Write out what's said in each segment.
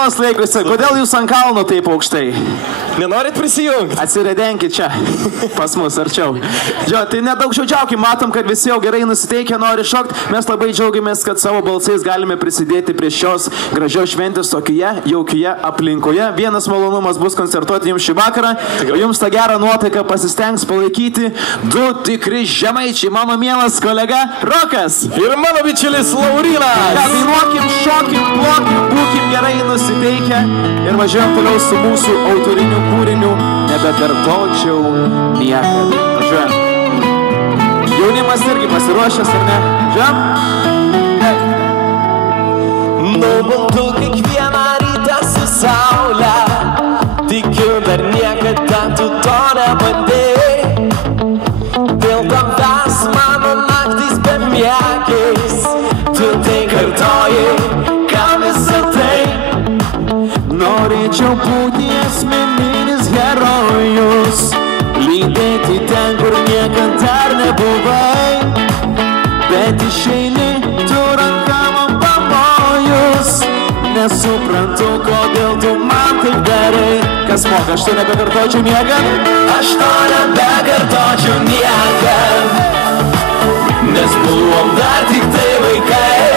senolas laikosi. Kodėl jūs ant kalno taip aukštai? Nenorit prisijungti? Atsiredenkit čia, pas mus arčiau. Jo, tai nedaug žodžiaukim, matom, kad visi jau gerai nusiteikę, nori šokti. Mes labai džiaugiamės, kad savo balsais galime prisidėti prie šios gražios šventės tokioje jaukioje aplinkoje. Vienas malonumas bus koncertuoti jums šį vakarą. Jums tą gerą nuotaiką pasistengs palaikyti du tikri žemaičiai. Mano mielas kolega Rokas. Ir mano bičiulis Laurynas. Dainuokim, šokim, plokim, būkim gerai nusiteikę ir važiuojam toliau su mūsų autoriniu kūriniu. Nebekartočiau niekada. Važiuojam. Jaunimas irgi pasiruošęs, ar ne? Važiuojam. Nubundu kiekvieną rytą su saulė. Tikiu, dar niekada tu to nebandei. Dėl tavęs mano naktys bemiegiais. Tu tai kartoji, ką visą tai. Norėčiau būti asmeninis herojus, lydėti ten, kur niekad dar nebuvai. Bet išeini, tu ranką man pamojus. Nesuprantu, kodėl tu man taip darai. Kas moka, aš to nebekartočiau niekad? Aš to nebekartočiau niekad. Nes buvom dar tik tai vaikai.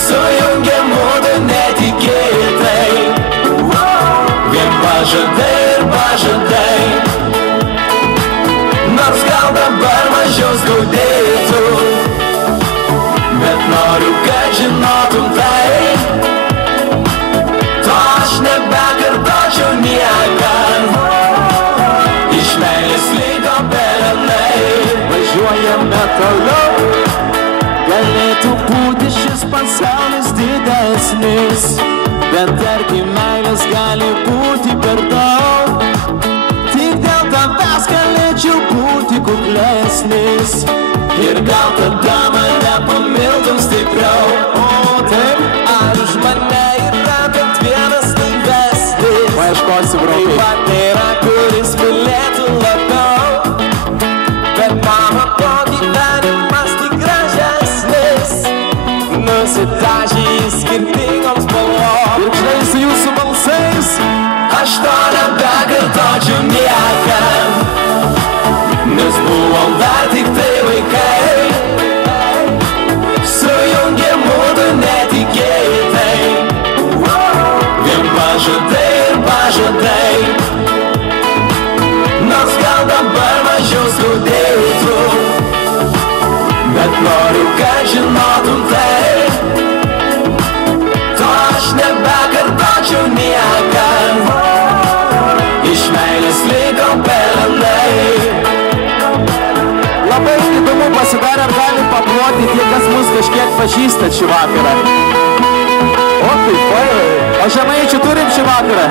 Sujungėm mudu netikėtai. Vien pažadai ir pažadai. Nors gal dabar mažiau skaudėtų, bet noriu, kad žinotum tai. To aš nebekartočiau niekad. Iš meilės liko pelenai. Važiuojame toliau. Galėtų būti šis pasaulis didesnis, bet tarkim meilės gali būti per daug. Tik dėl tavęs galėčiau būti kuklesnis ir gal tada mane pamiltum stipriau. O taip, ar už mane yra bent vienas laivesnis? Paieškosiu, broliai. Taip pat nėra, kuris mylėtų labiau. Bet mano to gyvenimas tik gražesnis. Nusitažį skirtingoms spalvom. Ir štai su jūsų balsais. Aš to nebekartočiau niekad. Nes buvom dar tik tai vaikai. Sujungėm mudu netikėtai. Vien pažadai ir pažadai. Nors gal dabar mažiau skaudėtų, bet noriu, kad žinotum tai. To aš nebekartočiau niekad. Iš meilės liko pelenai. Labai įdomu pasidarė, ar galim paploti tie, kas mus kažkiek pažįsta šį vakarą. O taip, o žemaičių turim šį vakarą?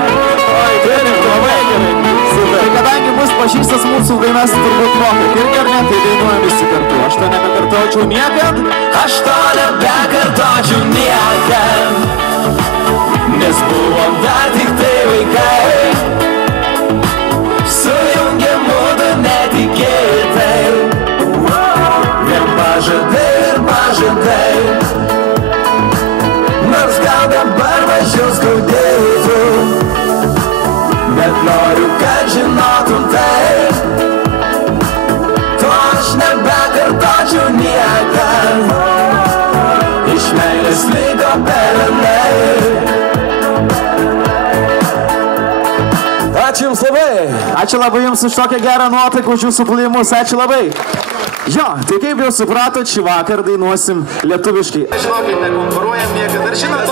Oi, turim, labai gerai. Super. Tai kadangi mus pažįstas mūsų dainas, turbūt mokat irgi ar ne, tai dainuojam visi kartu. Aš to nebekartočiau niekad. Aš to nebekartočiau niekad. Nes buvom dar tik tai vaikai. Sujungėm mudu netikėtai. Vien pažadai ir pažadai. Nors gal dabar mažiau skaudėtų, bet noriu, kad žinotum tai. To aš nebekartočiau niekad. Iš meilės liko pelenai. Ačiū jums labai. Ačiū labai jums už tokią gerą nuotaiką, už jūsų plojimus. Ačiū labai. Jo, tai kaip jau supratot, šį vakarą dainuosim lietuviškai. Žinokit, nekonkuruojam niekada. Ir žinot,